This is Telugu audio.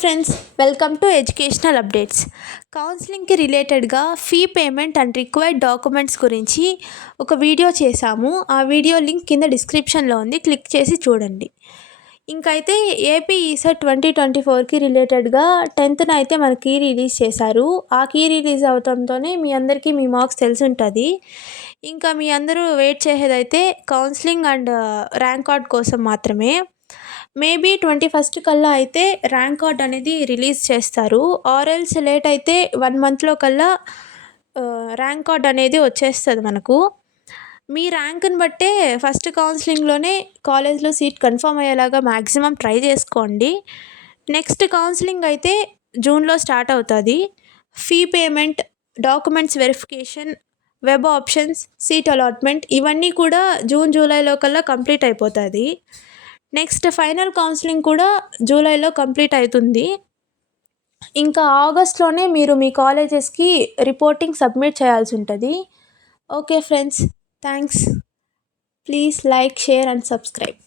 Friends, welcome to educational updates. కౌన్సిలింగ్కి రిలేటెడ్గా fee payment and required documents గురించి ఒక వీడియో చేశాము. ఆ వీడియో లింక్ కింద డిస్క్రిప్షన్లో ఉంది, క్లిక్ చేసి చూడండి. ఇంకైతే ఏపీ ఈసెట్ 2024కి రిలేటెడ్గా 10th అయితే మన కీ రిలీజ్ చేశారు. ఆ కీ రిలీజ్ అవడంతోనే మీ అందరికీ మీ మార్క్స్ తెలిసి ఉంటుంది. ఇంకా మీ అందరూ వెయిట్ చేసేదైతే కౌన్సిలింగ్ అండ్ ర్యాంక్ కార్డ్ కోసం మాత్రమే. మేబీ 21st కల్లా అయితే ర్యాంక్ కార్డ్ అనేది రిలీజ్ చేస్తారు. ఆర్ఎల్స్ లేట్ అయితే 1 మంత్లో కల్లా ర్యాంక్ కార్డ్ అనేది వచ్చేస్తుంది మనకు. మీ ర్యాంక్ని బట్టే ఫస్ట్ కౌన్సిలింగ్లోనే కాలేజ్లో సీట్ కన్ఫర్మ్ అయ్యేలాగా మ్యాక్సిమం ట్రై చేసుకోండి. నెక్స్ట్ కౌన్సిలింగ్ అయితే జూన్లో స్టార్ట్ అవుతుంది. Fee payment, documents verification, web options, seat allotment ఇవన్నీ కూడా జూన్ జూలైలో కల్లా కంప్లీట్ అయిపోతుంది. నెక్స్ట్ ఫైనల్ కౌన్సిలింగ్ కూడా జూలైలో కంప్లీట్ అవుతుంది. ఇంకా ఆగస్ట్లోనే మీరు మీ కాలేజెస్కి రిపోర్టింగ్ సబ్మిట్ చేయాల్సి ఉంటుంది. Okay friends, thanks. Please like, share and subscribe.